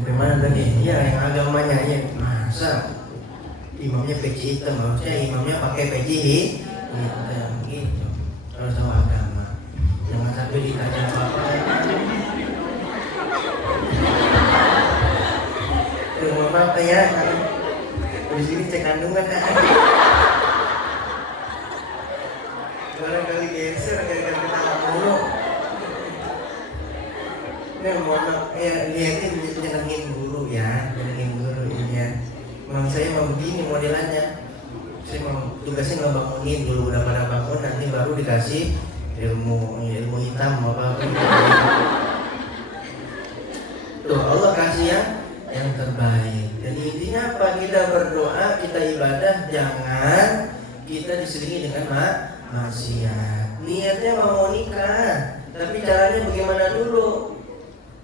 Sampai mana tadi? Ya, yang agamanya ya. Masa imamnya peci hitam, harusnya imamnya pakai peci hitam gitu. Kalau sama agama, jangan sampai ditanya apa-apa. Mohon maaf ya, di sini cek kandungan. Barangkali geser, gara-gara ketawa mulu. Nah, mohon maaf ya, lihatin nyenengin guru ya, nyenengin guru ya. Memang saya mau begini modelannya. Saya mau tugasnya ngebangunin dulu, udah pada bangun nanti baru dikasih ilmu hitam apa. Tuh Allah kasih yang terbaik. Dan intinya apa? Kita berdoa, kita ibadah, jangan kita diselingi dengan maksiat. Niatnya mau nikah, tapi caranya bagaimana dulu?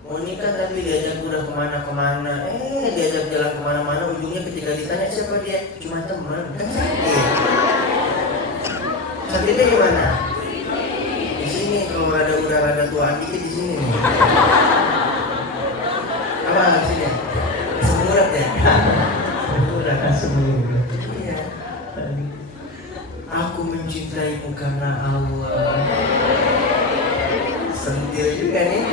Mau nikah tapi diajak udah kemana-kemana, diajak jalan kemana-mana, ujungnya ketika ditanya siapa dia, cuma teman, kan sakit. Sakitnya gimana? Di sini kalau udah rada tuaan dikit di sini nih. Apa di sini? Semurat ya? Semurat. Iya. Aku mencintaimu karena Allah. Sentil juga nih.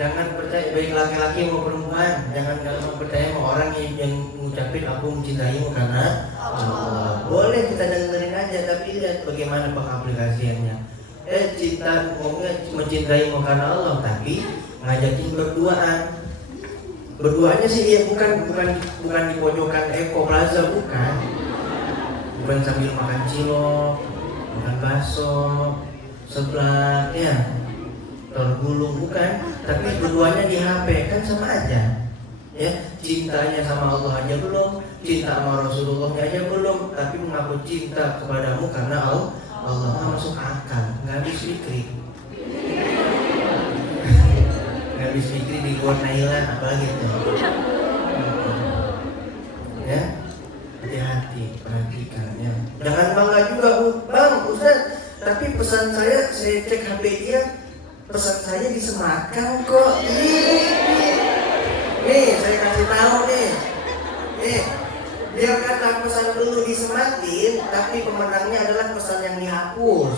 Jangan percaya, baik laki-laki mau perempuan, jangan gampang percaya sama orang yang ngucapin aku mencintaimu karena Allah. Boleh kita dengerin aja, tapi lihat bagaimana pengaplikasiannya. Cinta ngomongnya mencintaimu karena Allah, tapi ngajakin berduaan. Berduanya sih ya bukan di pojokan Eko Plaza, bukan sambil makan cilok, makan bakso, seblak ya. Tergulung bukan, tapi berduanya di HP kan sama aja. Ya, cintanya sama Allah aja belum, cinta sama Rasulullah aja belum, tapi mengaku cinta kepadamu karena Allah masuk akal, nggak habis pikir. Nggak habis pikir di luar Nailan apalagi itu. Ya, hati-hati, perhatikan ya. Jangan bangga juga, Bang, Ustaz. Tapi pesan saya cek HP dia. Pesan saya disematkan kok. Nih, saya kasih tahu nih. Biar kata pesan dulu disematin, tapi pemenangnya adalah pesan yang dihapus.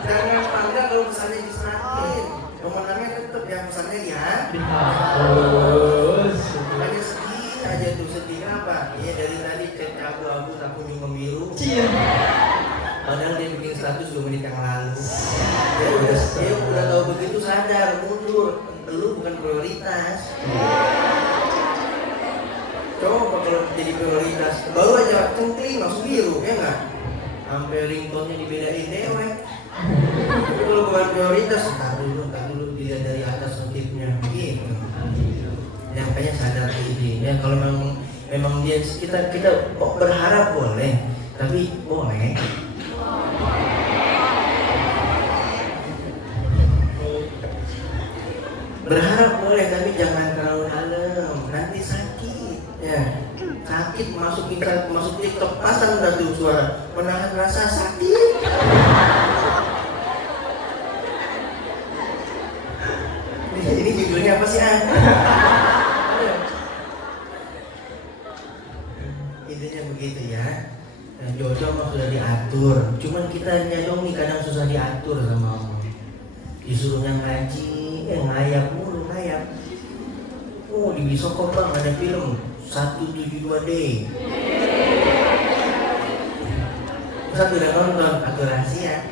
Jangan bangga kalau pesannya disematin. Pemenangnya tetap yang pesannya dihapus. Makanya sedih aja tuh, sedih apa? Ya dari tadi chat abu-abu tak kuning membiru. Padahal dia bikin status 2 menit yang lalu. Dia udah tahu begitu sadar, mundur. Lu bukan prioritas. Coba kalau jadi prioritas, baru aja centling langsung biru, ya nggak? Sampai ringtone-nya dibedain dewek. Tapi kalau bukan prioritas, tak dulu dilihat dari atas notifnya, gitu. Yang kayaknya sadar ini. Ya kalau memang dia kita berharap boleh, tapi boleh. Berharap boleh, tapi jangan terlalu dalam, nanti sakit. Ya, sakit masuk TikTok, pasang tuh suara menahan rasa sakit. Ini judulnya apa sih? Intinya begitu ya. Nah, jodoh mah sudah diatur. Cuman kita dong nih kadang susah diatur sama Allah. Disuruhnya ngaji, ngayap mulu, ngayap. Di Bisokop Bang ada film 172D. Ustaz udah nonton, aku rahasia.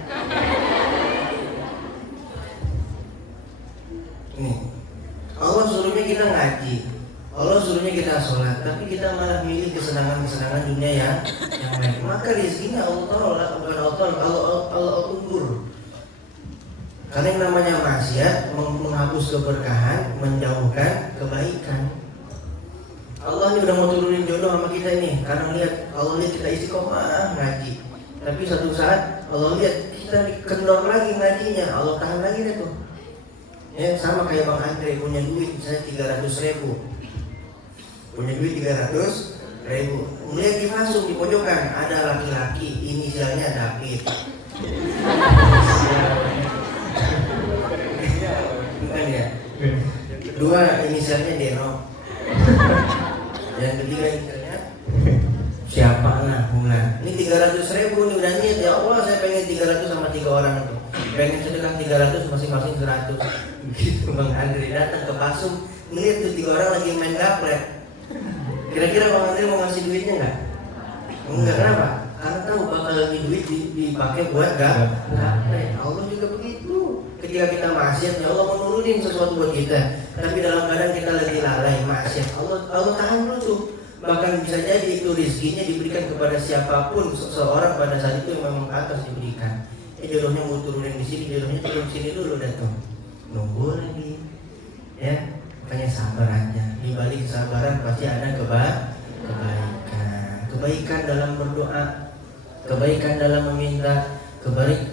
Nih, Allah suruhnya kita ngaji, Allah suruhnya kita sholat, tapi kita malah milih kesenangan-kesenangan dunia yang lain. Maka rezekinya Allah tolak, bukan Allah undur. Karena yang namanya maksiat menghapus keberkahan, menjauhkan kebaikan. Allah ini udah mau turunin jodoh sama kita nih, karena Allah lihat kita istiqomah ngaji. Tapi satu saat Allah lihat kita kendor lagi ngajinya, Allah tahan lagi deh tuh. Ya, sama kayak Bang Andre punya duit misalnya 300.000. Punya duit 300.000. Melihat di masuk di pojokan ada laki-laki inisialnya David. Bukan ya? Dua inisialnya Deno. Yang ketiga inisialnya siapa nah Bulan. Ini 300.000 nih udah niat, ya Allah saya pengen 300 sama 3 orang itu. Pengen sedekah 300 masing-masing 100. Begitu Bang Andre datang ke Pasum, ngeliat tuh 3 orang lagi main gaplet. Kira-kira Bang Andre mau ngasih duitnya nggak? Enggak, kenapa? Karena tahu bakal lagi duit dipakai buat gaplet. Allah juga begitu. Ketika kita maksiat, ya Allah mau nurunin sesuatu buat kita. Tapi dalam keadaan kita lagi lalai maksiat, Allah tahan dulu tuh. Bahkan bisa jadi itu rezekinya diberikan kepada siapapun seseorang pada saat itu yang memang ke atas diberikan. Jodohnya mau turunin di sini, jodohnya turun sini dulu datang. Nunggu lagi. Ya, makanya sabar aja. Di balik kesabaran pasti ada kebaikan. Kebaikan dalam berdoa, kebaikan dalam meminta,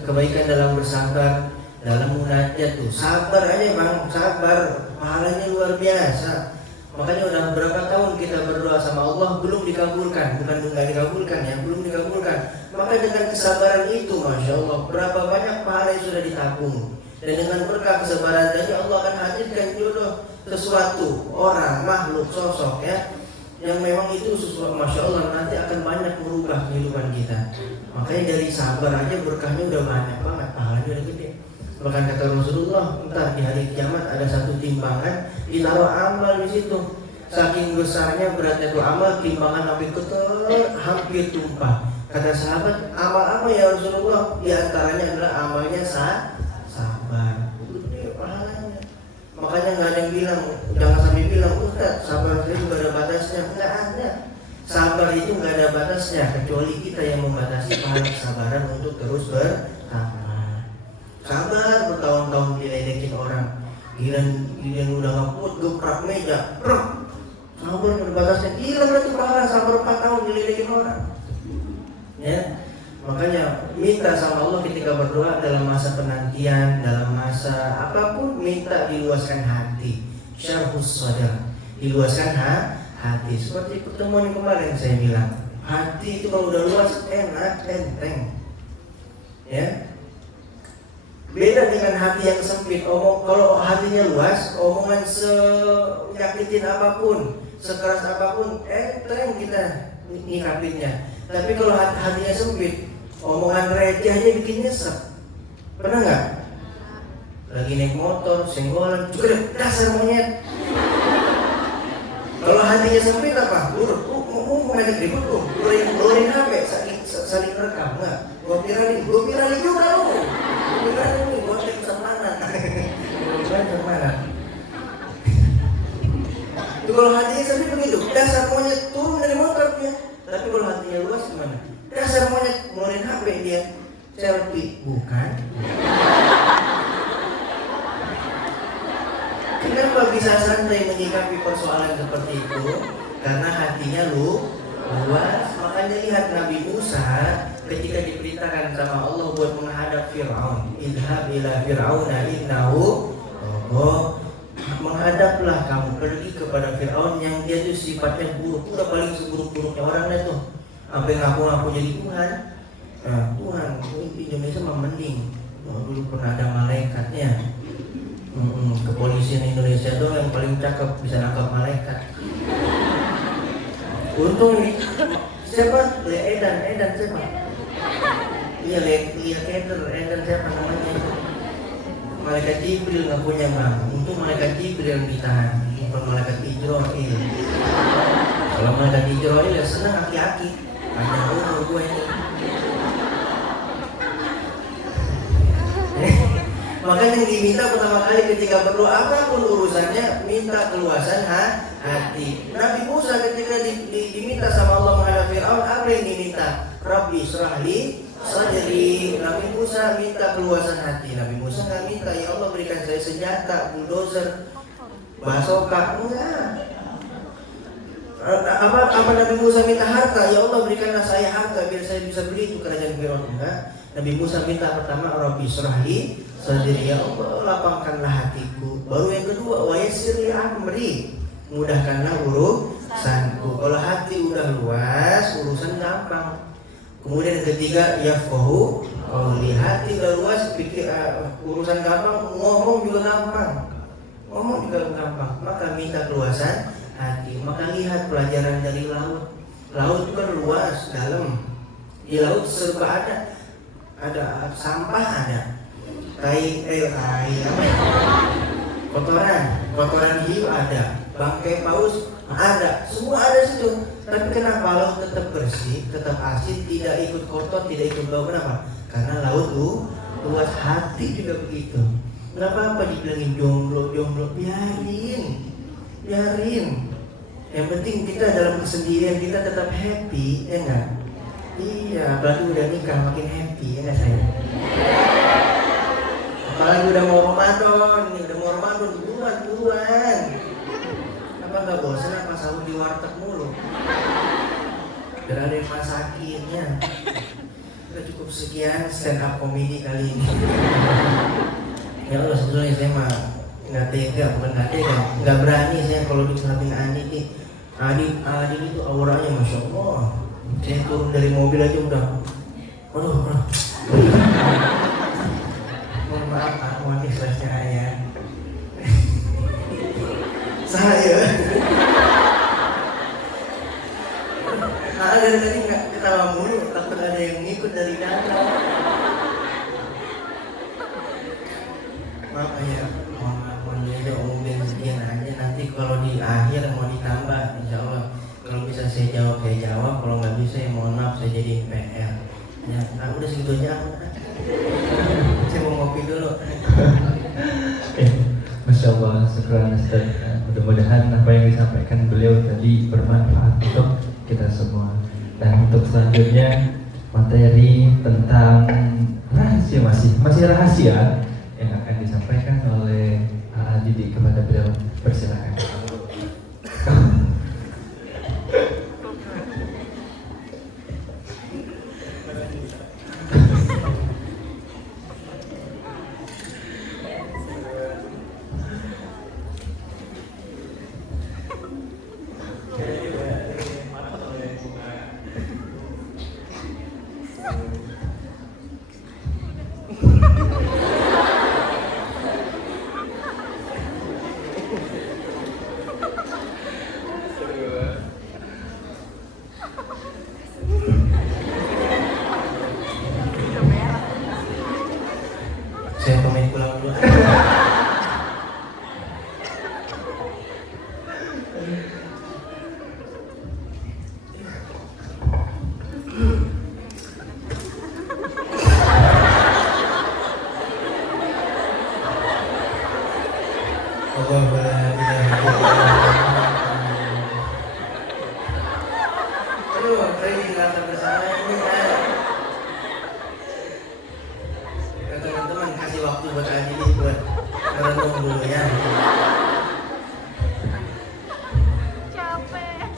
kebaikan dalam bersabar, dalam munajat tuh. Sabar aja Bang, sabar. Pahalanya luar biasa. Makanya udah berapa tahun kita berdoa sama Allah belum dikabulkan, bukan nggak dikabulkan ya, belum dikabulkan. Maka dengan kesabaran itu, masya Allah, berapa banyak pahala yang sudah ditabung. Dan dengan berkah kesabaran tadi Allah akan hadirkan jodoh sesuatu orang, makhluk, sosok ya, yang memang itu sesuatu, masya Allah nanti akan banyak merubah kehidupan kita. Makanya dari sabar aja berkahnya udah banyak banget, pahalanya udah gede. Bahkan kata Rasulullah, entar di hari kiamat ada satu timbangan ditaruh amal di situ. Saking besarnya beratnya itu amal, timbangan sampai ketel, hampir tumpah. Kata sahabat, amal apa ya Rasulullah? Di antaranya adalah amalnya sabar. Itu pahalanya. Makanya nggak ada yang bilang, jangan sampai bilang Ustaz, sabar itu nggak ada batasnya. Nggak ada. Sabar itu nggak ada batasnya, kecuali kita yang membatasi pahala kesabaran untuk terus bersabar. Sabar bertahun-tahun diledekin orang, giliran udah ngaput geprak meja, sabar berbatasnya, gila berarti pahala sabar 4 tahun diledekin orang. Ya, makanya minta sama Allah ketika berdoa dalam masa penantian, dalam masa apapun, minta diluaskan hati, syarhus sadar, diluaskan hati. Seperti pertemuan kemarin saya bilang, hati itu kalau udah luas enak, enteng. Ya. Beda dengan hati yang sempit. Kalau hatinya luas, omongan senyakitin apapun, sekeras apapun, enteng kita nyikapinnya. Tapi kalau hatinya sempit, omongan receh aja bikin nyesek. Pernah nggak? Lagi naik motor, senggolan, juga dasar monyet. Kalau hatinya sempit apa? Mau ngajak ribut tuh, luarin HP, saling rekam nggak? Gua viralin juga lo. Gua viralin nih, gua cek kemana? Itu kalau hatinya sempit begitu, dasar monyet turun dari motornya. Tapi kalau hatinya luas gimana? Dasar monyet ngeluarin HP dia, selfie, bukan? Kenapa bisa santai menyikapi persoalan seperti itu? Karena hatinya luas. Makanya lihat Nabi Musa ketika diperintahkan sama Allah buat menghadap Fir'aun, idhab ila Fir'auna innahu menghadaplah kamu pergi kepada Fir'aun yang dia itu sifatnya buruk, udah paling seburuk-buruknya orangnya tuh, sampai ngaku-ngaku jadi Tuhan. Nah, Tuhan, di Indonesia mah mending. Dulu pernah ada malaikatnya. Kepolisian Indonesia tuh yang paling cakep bisa nangkap malaikat. Untung nih, siapa? Edan siapa? Iya, Edan siapa namanya? Malaikat Jibril nggak punya bang. Untung malaikat Jibril yang ditahan, bukan malaikat Israel. Kalau malaikat Israel ya senang aki-aki. Panjang umur gue ini. Makanya yang diminta pertama kali ketika berdoa apapun urusannya, minta keluasan hati. Nabi Musa ketika diminta sama Allah menghadap Fir'aun, apa yang diminta? Rabbi syrahli sadri. Nabi Musa minta keluasan hati. Nabi Musa nggak minta, ya Allah berikan saya senjata, bulldozer, basoka. Enggak. Apa Nabi Musa minta harta? Ya Allah berikanlah saya harta biar saya bisa beli itu kerajaan Fir'aun. Enggak. Nabi Musa minta pertama Rabbi syrahli sadri, ya Allah lapangkanlah hatiku. Baru yang kedua, wa yassir li amri, mudahkanlah urusanku. Kalau hati udah luas, urusan gampang. Kemudian yang ketiga, yafqahu qawli, hati udah luas, pikir urusan gampang, ngomong juga gampang. Ngomong juga gampang. Maka minta keluasan hati. Maka lihat pelajaran dari laut. Laut itu kan luas, dalam. Di laut serba ada sampah, ada kotoran hiu ada, bangkai paus ada, semua ada situ. Tapi kenapa Allah tetap bersih, tetap asin, tidak ikut kotor, tidak ikut bau? Kenapa? Karena laut luas, hati juga begitu. Nggak apa-apa dibilangin jomblo, biarin. Yang penting kita dalam kesendirian kita tetap happy, ya enggak? Iya, apalagi udah nikah makin happy, ya enggak saya? Apalagi udah mau Ramadan, buruan. Apa nggak bosan apa sahur di warteg mulu? Biar ada yang masakinnya. Udah cukup sekian stand up comedy kali ini. Ya Allah, sebetulnya saya mah nggak berani saya kalau diselapin Adi nih. Adi itu auranya masya Allah. Saya turun dari mobil aja udah, aduh. Mohon maaf Pak, mohon ikhlasnya ya. Saya dari tadi nggak ketawa mulu, takut ada yang ngikut dari dalam. Maaf ya, mohon aja umumnya sekian aja. Nanti kalau di akhir mau ditambah, insya Allah. Kalau bisa saya jawab, kalau nggak bisa ya mohon maaf, saya jadi PR. Ya, udah segitu aja. Saya mau ngopi dulu. Masya Allah, syukur Ustaz. Mudah-mudahan apa yang disampaikan beliau tadi bermanfaat untuk kita semua. Dan untuk selanjutnya materi tentang rahasia masih rahasia yang akan disampaikan oleh Didi kepada beliau. Persilakan. Saya pamit pulang dulu. Teman-teman kasih waktu buat Adi buat merenung dulu ya. Capek.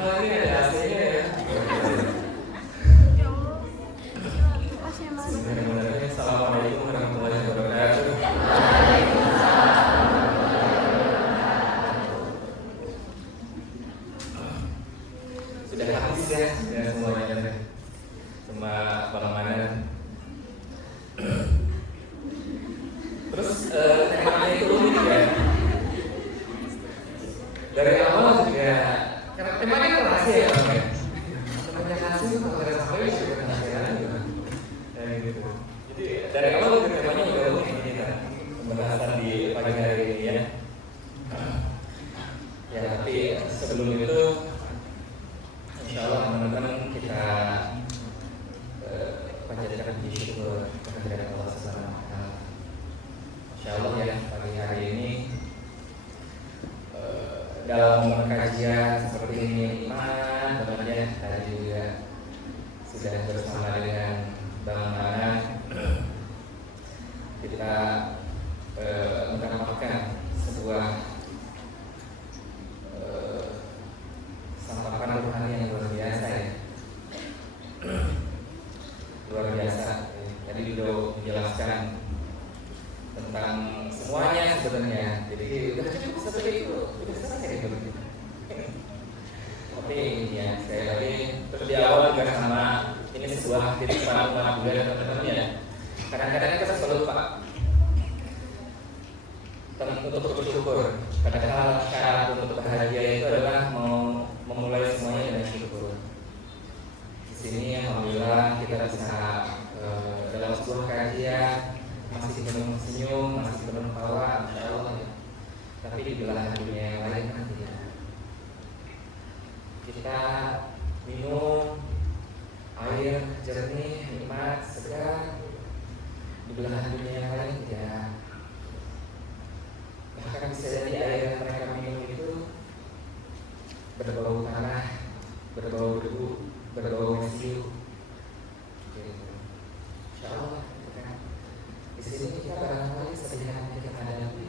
Ini ada AC-nya ya. Ya Allah. Makasih ya, Mas. Assalamualaikum warahmatullahi wabarakatuh. Sudah habis ya semuanya. Cuma Bang. Terus temanya itu unik ya. Dari awal juga karena temanya kan rahasia ya Bang ya. Temanya rahasia itu kalau tidak sampai juga rahasiaan juga. Kayak gitu. Jadi dari awal juga temanya juga unik kita pembahasan di pagi hari ini ya. Ya tapi sebelum itu insya Allah teman-teman kita panjatkan puji syukur kehadirat Allah Subhanahu wa taala. Insyaallah ya pagi hari ini dalam kajian seperti ini iman teman-teman tadi juga sudah bersama dengan Bang Manan kita mendapatkan sebuah santapan rohani yang luar biasa ya. Luar biasa tadi udah menjelaskan tentang semuanya sebenarnya. Jadi udah cukup seperti itu, udah selesai itu. Oke, ini ya saya lagi terus di awal juga sama ini sebuah titik maaf juga teman-teman ya. Kadang-kadang kita selalu lupa untuk bersyukur. Padahal syarat untuk bahagia itu adalah memulai semuanya dengan syukur. Di sini alhamdulillah kita bisa dalam sebuah kajian masih penuh senyum, masih penuh tawa, insya Allah ya. Tapi di belahan dunia yang lain kan tidak. Kita minum air jernih, nikmat, segar. Di belahan dunia yang lain tidak. Bahkan bisa jadi air yang mereka minum itu berbau tanah, berbau debu, berbau mesiu. Insya Allah, kan? Di sini kita barangkali sedih yang kita hadapi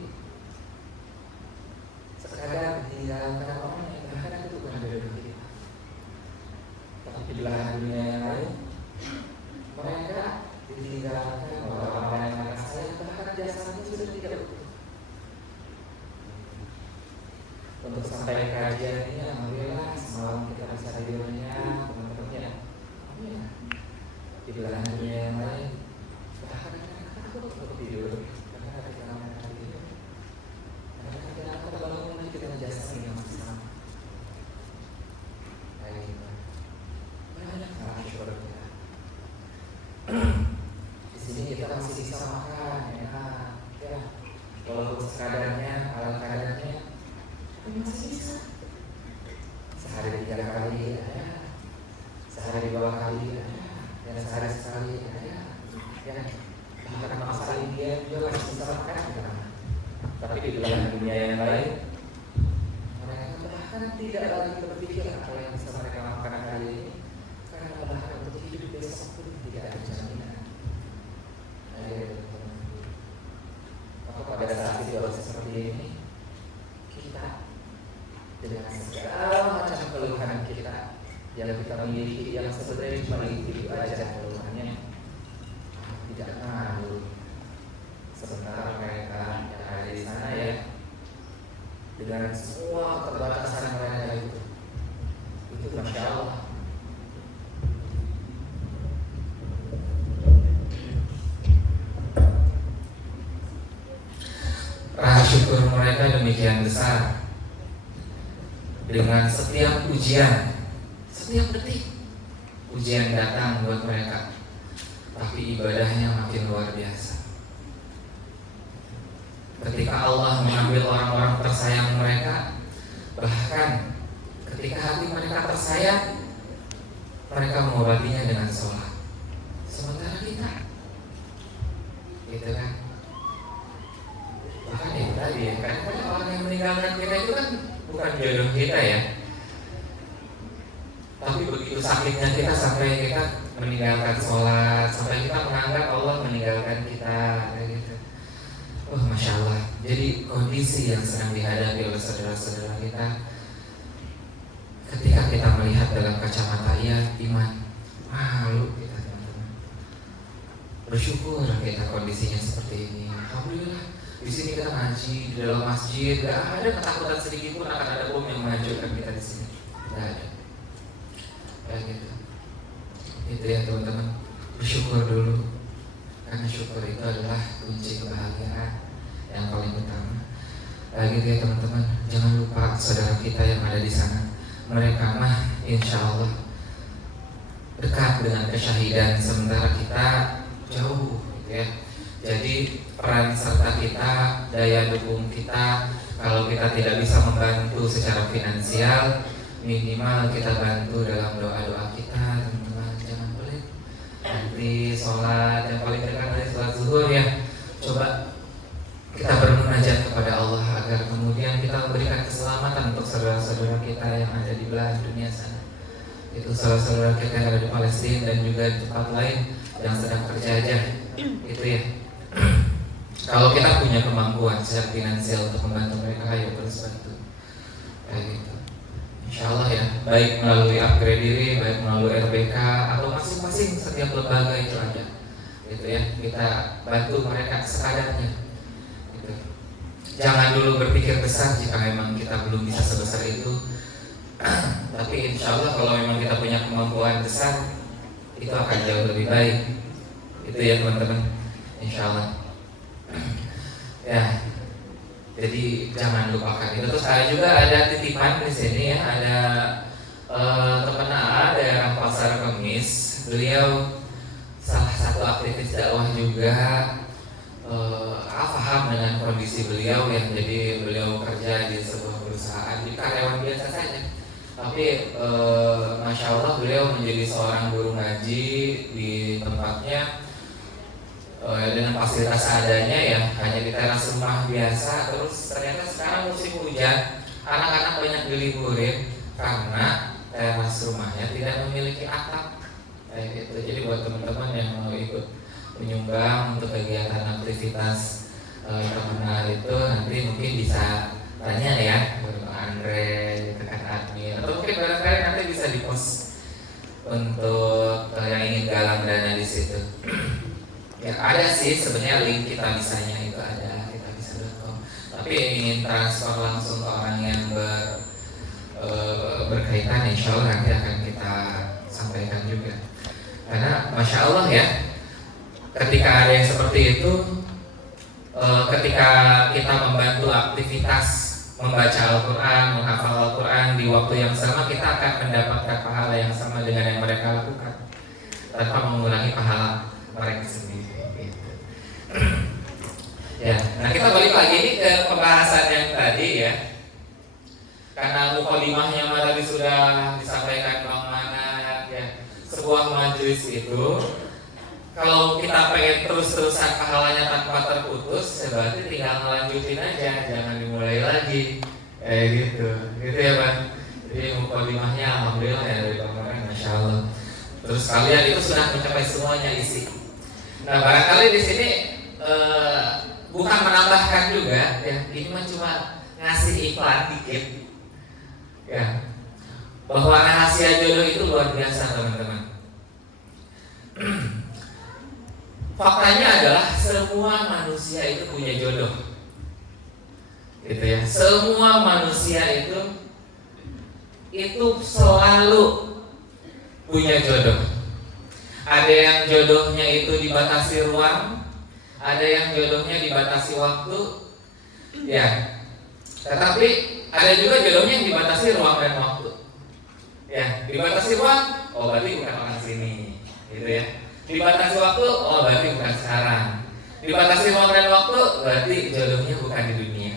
sekadar ditinggalkan orang yang bahkan itu bukan dari kita. Tapi di belahan dunia yang lain, mereka ditinggalkan oleh orang yang mereka sayang, bahkan jasanya sudah tidak utuh. Untuk sampai kajian ini, alhamdulillah semalam kita bisa tidurnya, teman-temannya. Ya. Di belahan dunia yang lain, bahkan mereka takut untuk tidur, karena ketika mereka tidur, mereka tidak akan terbangun lagi dengan jasa yang masih sama. Baik, banyak salah syukur kita. Di sini kita masih bisa makan, ya, walaupun sekadarnya, ala kadarnya. Masih bisa. Sehari 3 kali ada, sehari 2 kali ada, dan sehari sekali ada. Ya, bahkan masalah India juga masih bisa makan kita. Tapi di belahan dunia yang lain, mereka bahkan tidak lagi berpikir apa yang bisa mereka makan hari ini, karena bahkan untuk hidup besok pun tidak ada jaminan. Maka pada saat situasi seperti ini, kita dengan segala macam keluhan kita yang kita miliki, yang sebenarnya cuma itu aja keluhannya, tidak ngaruh. Sementara mereka yang ada di sana ya, dengan semua keterbatasan mereka itu masya Allah. Rasa syukur mereka demikian besar. Dengan setiap ujian, setiap detik ujian datang buat mereka, tapi ibadahnya makin luar biasa. Ketika Allah mengambil orang-orang tersayang mereka, bahkan ketika hati mereka tersayang, mereka mengobatinya dengan sholat. Sementara kita, gitu kan? Bahkan itu tadi ya, kadang-kadang orang yang meninggalkan kita itu kan bukan jodoh kita ya, tapi begitu sakitnya kita sampai kita meninggalkan sholat, sampai kita menganggap Allah meninggalkan kita, kayak gitu. Masya Allah. Jadi kondisi yang sedang dihadapi oleh saudara-saudara kita, ketika kita melihat dalam kacamata iman, malu kita teman-teman. Bersyukur kita kondisinya seperti ini. Alhamdulillah. Di sini kita ngaji di dalam masjid, gak ada ketakutan sedikit pun akan ada bom yang menghancurkan kita di sini. Gak ada. Kayak gitu. Itu ya teman-teman. Bersyukur dulu, karena syukur itu adalah kunci kebahagiaan yang paling utama. Gitu ya teman-teman. Jangan lupa saudara kita yang ada di sana. Mereka mah insya Allah dekat dengan kesyahidan, sementara kita jauh, gitu ya. Jadi peran serta kita, daya dukung kita, kalau kita tidak bisa membantu secara finansial, minimal kita bantu dalam doa-doa kita, teman-teman. Jangan pelit. Nanti sholat yang paling dekat dari sholat zuhur ya, coba kita bermunajat kepada Allah agar kemudian kita memberikan keselamatan untuk saudara-saudara kita yang ada di belahan dunia sana. Itu saudara-saudara kita yang ada di Palestina dan juga di tempat lain yang sedang berjajah. Itu ya. Kalau kita punya kemampuan secara finansial untuk membantu mereka, ayo terus bantu. Kayak gitu. Insya Allah ya, baik melalui upgrade diri, baik melalui RBK atau masing-masing setiap lembaga itu ada. gitu ya, kita bantu mereka sekadarnya gitu. Jangan dulu berpikir besar jika memang kita belum bisa sebesar itu. Tapi insya Allah kalau memang kita punya kemampuan besar, itu akan jauh lebih baik. Itu ya teman-teman, insya Allah. Ya, jadi jangan lupakan itu. Terus saya juga ada titipan di sini ya, ada teman AA daerah Pasar Kemis. Beliau salah satu aktivis dakwah juga. Paham dengan kondisi beliau yang jadi beliau kerja di sebuah perusahaan, di karyawan biasa saja. Tapi masya Allah beliau menjadi seorang guru ngaji di tempatnya dengan fasilitas seadanya ya, hanya di teras rumah biasa. Terus ternyata sekarang musim hujan, anak-anak banyak diliburin karena teras rumahnya tidak memiliki atap. Gitu. Jadi buat teman-teman yang mau ikut menyumbang untuk kegiatan aktivitas teman itu, nanti mungkin bisa tanya ya Guru Andre, gitu kan, admin, atau mungkin barangkali nanti bisa di-post untuk yang ingin galang dana di situ. Ya ada sih sebenarnya link kita bisanya itu ada, kita bisa.com. Tapi ingin transfer langsung ke orang yang berkaitan, insya Allah nanti akan kita sampaikan juga. Karena masya Allah ya, ketika ada yang seperti itu, ketika kita membantu aktivitas membaca Al-Quran, menghafal Al-Quran di waktu yang sama, kita akan mendapatkan pahala yang sama dengan yang mereka lakukan tanpa mengurangi pahala mereka sendiri. Ya, nah kita balik lagi nih ke pembahasan yang tadi ya. Karena mukadimahnya tadi sudah disampaikan Bang Manat ya, sebuah majelis itu kalau kita pengen terus-terusan pahalanya tanpa terputus, berarti tinggal ngelanjutin aja, jangan dimulai lagi. Gitu ya Bang. Jadi mukadimahnya alhamdulillah ya dari Bang Manat, masya Allah. Terus kalian itu sudah mencapai semuanya isi. Nah barangkali di sini bukan menambahkan juga ya, ini mah cuma ngasih iklan dikit ya, bahwa rahasia jodoh itu luar biasa teman-teman. Faktanya adalah semua manusia itu punya jodoh, gitu ya. Semua manusia itu selalu punya jodoh. Ada yang jodohnya itu dibatasi ruang, ada yang jodohnya dibatasi waktu, ya. Tetapi ada juga jodohnya yang dibatasi ruang dan waktu. Ya, dibatasi ruang, oh berarti bukan orang sini, gitu ya. Dibatasi waktu, oh berarti bukan sekarang. Dibatasi ruang dan waktu, berarti jodohnya bukan di dunia.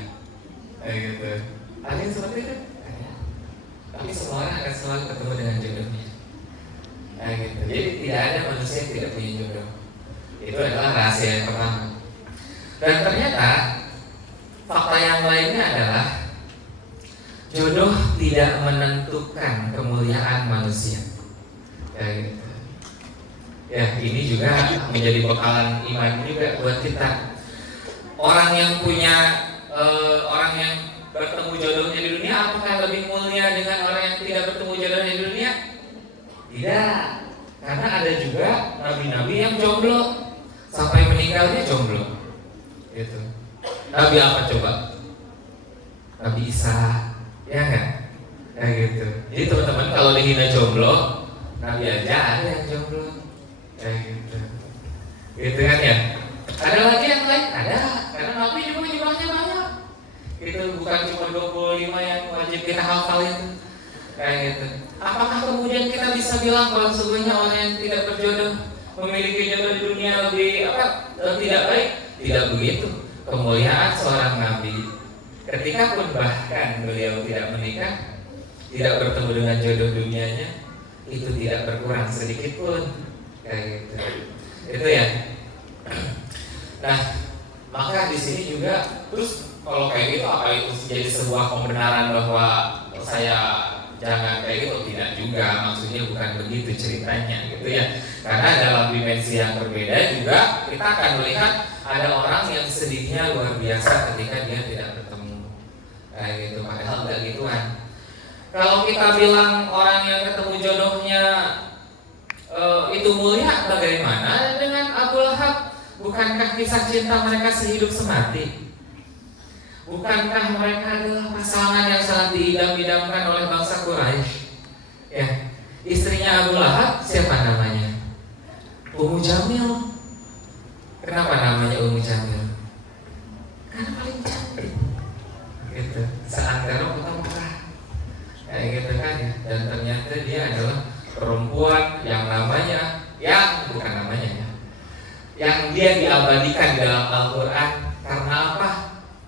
Gitu. Ada yang seperti itu? Tapi semua orang akan selalu ketemu dengan jodohnya. Gitu. Jadi tidak ada manusia yang tidak punya jodoh. Itu adalah rahasia yang pertama. Dan ternyata fakta yang lainnya adalah jodoh tidak menentukan kemuliaan manusia. Gitu. Ya, ini juga menjadi bekalan iman juga buat kita. Orang yang bertemu jodohnya di dunia, apakah lebih mulia dengan orang yang tidak bertemu jodohnya di dunia? Tidak. Karena ada juga nabi-nabi yang jomblo sampai meninggalnya jomblo. Gitu. Nabi apa coba? Nabi Isa, ya kan? Ya gitu. Jadi teman-teman kalau dihina jomblo, Nabi aja ada yang jomblo. Gitu. Gitu kan ya? Ada lagi yang lain? Ada. Karena Nabi juga jumlahnya banyak. Itu bukan cuma 25 yang wajib kita hafal itu. Kayak gitu. Apakah kemudian kita bisa bilang kalau sesungguhnya orang yang tidak berjodoh memiliki jodoh di dunia lebih tidak baik? Tidak begitu. Kemuliaan seorang nabi, ketika pun bahkan beliau tidak menikah, tidak bertemu dengan jodoh dunianya, itu tidak berkurang sedikit pun. Kayak gitu. Itu ya. Nah, maka di sini juga terus kalau kayak gitu apa itu jadi sebuah pembenaran bahwa saya jangan kayak gitu? Tidak juga, maksudnya bukan begitu ceritanya gitu ya. Karena dalam dimensi yang berbeda juga kita akan melihat ada orang yang sedihnya luar biasa ketika dia tidak bertemu. Kayak gitu, padahal enggak gituan. Kalau kita bilang orang yang ketemu jodohnya itu mulia, bagaimana dengan Abu Lahab Bukankah kisah cinta mereka sehidup semati? Bukankah mereka adalah pasangan yang sangat diidam-idamkan oleh bangsa Quraisy? Ya, istrinya Abu Lahab siapa namanya? Ummu Jamil. Kenapa namanya Ummu Jamil? Karena paling cantik. Gitu. Seantero kota Mekah. Kayak gitu kan ya. Dan ternyata dia adalah perempuan yang namanya, yang bukan namanya ya, yang dia diabadikan dalam Al-Quran. Karena apa?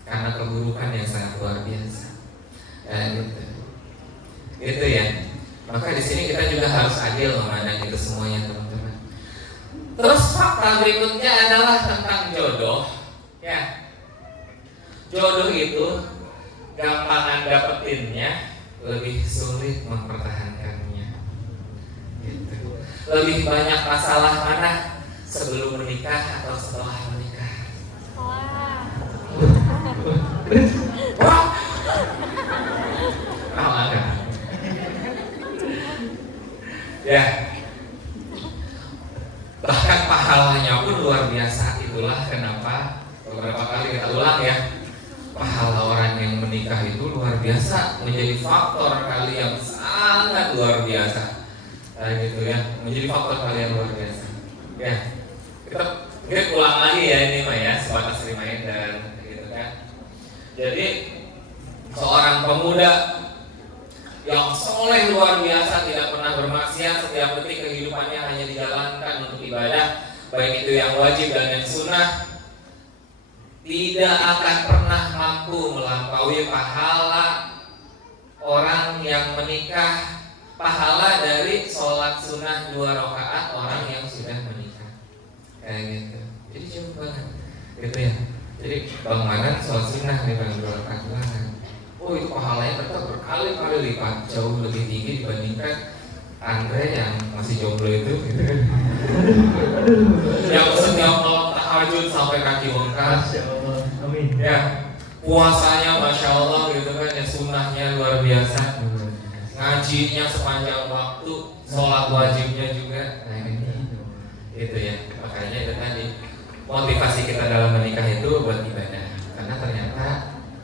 Karena keburukan yang sangat luar biasa. Gitu. Gitu ya. Maka di sini kita juga harus adil memandang itu semuanya, teman-teman. Terus fakta berikutnya adalah tentang jodoh. Ya, jodoh itu gampangan dapetinnya, lebih sulit mempertahankannya. Gitu. Lebih banyak masalah mana sebelum menikah atau setelah menikah? Wah, ada. Ya, bahkan pahalanya pun luar biasa. Itulah kenapa beberapa kali kita ulang ya, pahala orang yang menikah itu luar biasa, menjadi faktor kali yang sangat luar biasa. Gitu ya, menjadi faktor kali yang luar biasa. Ya, kita ulang lagi ya ini mah ya, sebatas reminder gitu kan. Jadi seorang pemuda yang soleh luar biasa, tidak pernah bermaksiat, setiap detik kehidupannya hanya dijalankan untuk ibadah, baik itu yang wajib dan yang sunnah, tidak akan pernah mampu melampaui pahala orang yang menikah, pahala dari sholat sunnah 2 rakaat orang yang sudah menikah. Kayak gitu. Jadi jauh banget, gitu ya. Jadi Bang Manan sholat sunnah nih Bang 2 rakaat banget. Oh itu pahalanya tetap berkali-kali lipat, jauh lebih tinggi dibandingkan Andre yang masih jomblo itu gitu kan. Yang setiap malam tahajud sampai kaki bengkak. Masya Allah. Amin. Ya, puasanya Masya Allah gitu kan, ya sunnahnya luar biasa. Ngajinya sepanjang waktu, sholat wajibnya juga. Nah ini gitu ya. Makanya itu tadi motivasi kita dalam menikah itu buat ibadah. Karena ternyata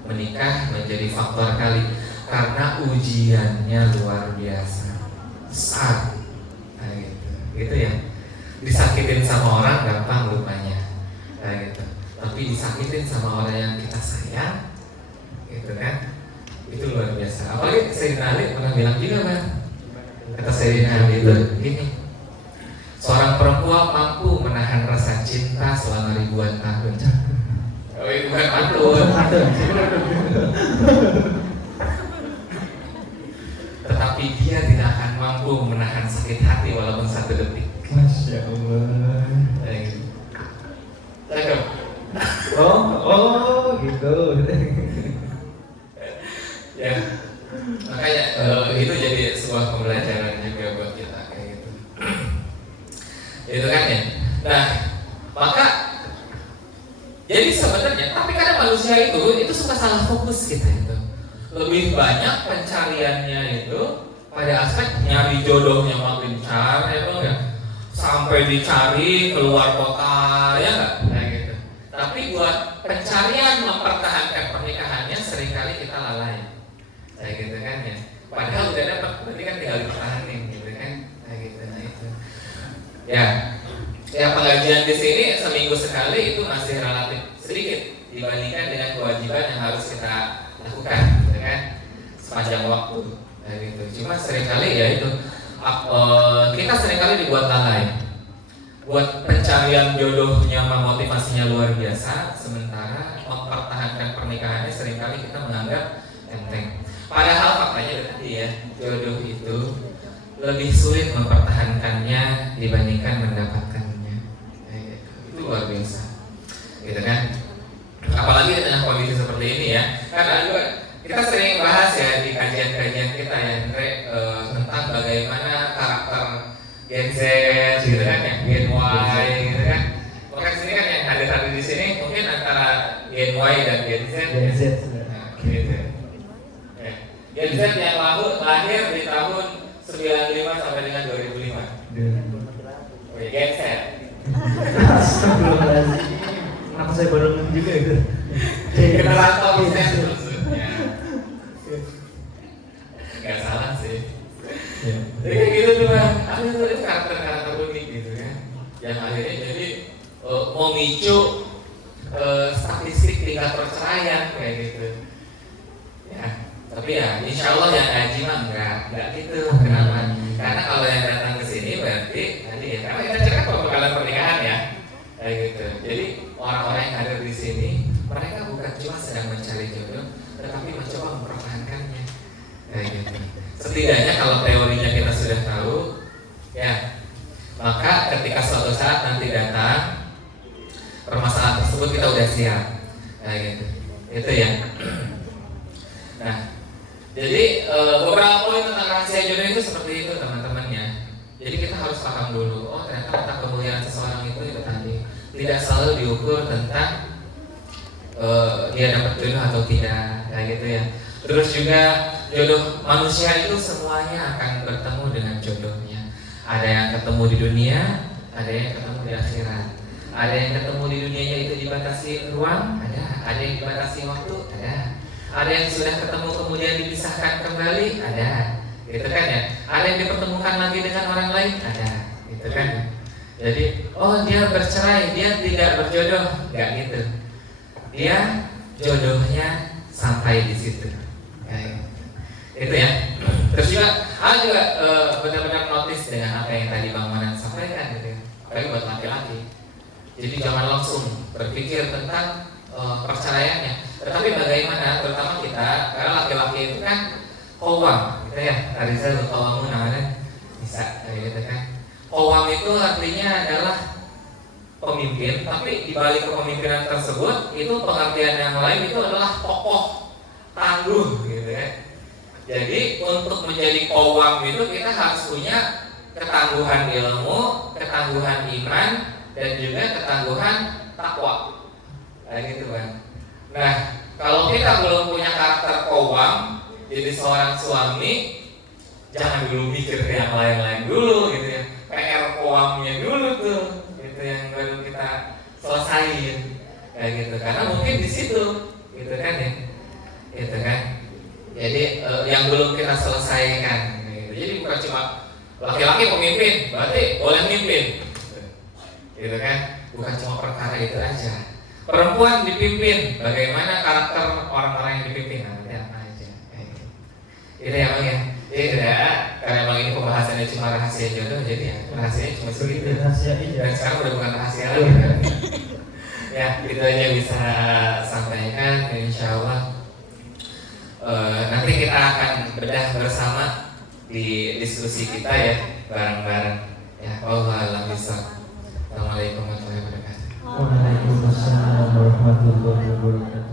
menikah menjadi faktor kali, karena ujiannya luar biasa besar. Nah, gitu ya. Disakitin sama orang gampang lupanya, nah, gitu. Tapi disakitin sama orang yang kita sayang, gitu kan, itu luar biasa. Apalagi Sayyidina Ali pernah bilang juga kan, kata Sayyidina Ali itu gini, seorang perempuan mampu menahan rasa cinta selama ribuan tahun. Oh, itu bukan pantun. Tetapi dia tidak akan mampu menahan sakit hati walaupun 1 detik. Masya Allah. Cakep. Oh gitu. Ya, makanya itu jadi sebuah pembelajaran juga buat kita kayak gitu. Itu kan ya. Nah, maka jadi sebenarnya, tapi kadang manusia itu suka salah fokus kita itu. Lebih banyak pencariannya itu pada aspek nyari jodohnya makin cari, ya enggak? Sampai dicari keluar kota, ya enggak? Kayak gitu. Tapi buat pencarian mempertahankan pernikahannya seringkali kita lalai. Kayak gitu kan ya. Padahal udah dapat, berarti kan tinggal dipertahanin gitu kan. Kayak gitu, nah itu. Ya. Yang pengajian di sini seminggu sekali itu masih relatif sedikit dibandingkan dengan kewajiban yang harus kita lakukan, gitu kan, sepanjang waktu. Nah, gitu. Cuma seringkali ya itu kita seringkali dibuat lalai. Buat pencarian jodohnya, motivasinya luar biasa, sementara mempertahankan pernikahannya seringkali kita menganggap enteng. Padahal faktanya tadi ya, jodoh itu lebih sulit mempertahankannya dibandingkan mendapatkannya. Itu luar biasa, gitu kan? Apalagi dengan kondisi seperti ini ya. Karena kita sering bahas ya di kajian-kajian kita ya, Andre, tentang bagaimana karakter Gen Z, gitu kan, ya, Gen Y, gitu kan. Maka sini kan yang hadir di sini mungkin antara Gen Y dan Gen Z. Gen Z. Nah, gitu. Ya. Gen Z yang lahir di tahun 95 sampai dengan 2005. Gen Z. Astagfirullahaladzim. Kenapa saya baru ngeh juga itu? Kenalan konsen maksudnya. Gak salah sih. Ya. Jadi kayak gitu tuh Bang. Ada tuh itu karakter-karakter unik gitu kan. Yang akhirnya jadi memicu statistik tingkat perceraian kayak gitu. Ya, tapi ya insya Allah yang ngaji mah enggak gitu. Kenapa? Karena kalau yang datang ke sini berarti tadi ya, karena kita cerita pembekalan pernikahan ya, kayak gitu. Jadi orang-orang yang ada di sini mereka bukan cuma sedang mencari jodoh, tetapi mencoba mempertahankannya, kayak gitu. Setidaknya kalau teorinya kita sudah tahu, ya, maka ketika suatu saat nanti datang permasalahan tersebut kita udah siap, kayak gitu. Itu ya. Nah, jadi beberapa poin tentang rahasia jodoh itu seperti itu teman-teman ya. Jadi kita harus paham dulu, oh ternyata kata kemuliaan seseorang itu tadi tidak selalu diukur tentang dia dapat jodoh atau tidak, kayak gitu ya. Terus juga jodoh manusia itu semuanya akan bertemu dengan jodohnya. Ada yang ketemu di dunia, ada yang ketemu di akhirat. Ada yang ketemu di dunianya itu dibatasi ruang, ada yang dibatasi waktu, ada yang sudah ketemu kemudian dipisahkan kembali, ada, gitu kan ya. Ada yang dipertemukan lagi dengan orang lain, ada, gitu kan ya. Jadi, oh dia bercerai, dia tidak berjodoh, nggak gitu. Dia jodohnya sampai di situ, kayak itu ya. Terus juga, juga benar-benar notice dengan apa yang tadi Bang Manan sampaikan, gitu ya. Apalagi buat laki-laki. Jadi jangan langsung berpikir tentang perceraiannya, tetapi bagaimana, terutama kita, karena laki-laki itu kan qawwam, gitu ya. Arizal qawwamun namanya bisa, kayak gitu kan. Qawwam itu artinya adalah pemimpin, tapi di balik kepemimpinan tersebut itu pengertian yang lain itu adalah tokoh tangguh, gitu ya. Jadi untuk menjadi qawwam itu kita harus punya ketangguhan ilmu, ketangguhan iman, dan juga ketangguhan takwa, kayak gitu kan. Nah, kalau kita belum punya karakter qawwam, jadi seorang suami, jangan dulu mikir ke yang lain-lain dulu, gitu ya. PR qawwamnya dulu tuh, gitu yang baru kita selesain, kayak gitu. Karena mungkin di situ, gitu kan ya, gitu kan. Jadi yang belum kita selesaikan, gitu. Jadi bukan cuma laki-laki pemimpin, berarti boleh mimpin. Gitu kan, bukan cuma perkara itu aja. Perempuan dipimpin, bagaimana karakter orang-orang yang dipimpin, nanti apa aja. Itu ya Bang ya. Jadi tidak, karena emang ini pembahasannya cuma rahasia jodoh, jadi ya rahasianya cuma segitu. Rahasia iya. Dan sekarang udah bukan rahasia lagi kan. Ya, itu aja bisa sampaikan. Insya Allah nanti kita akan bedah bersama di diskusi kita ya, bareng-bareng. Ya, wallahu a'lam. Assalamualaikum warahmatullahi wabarakatuh. Waalaikumsalam warahmatullahi wabarakatuh.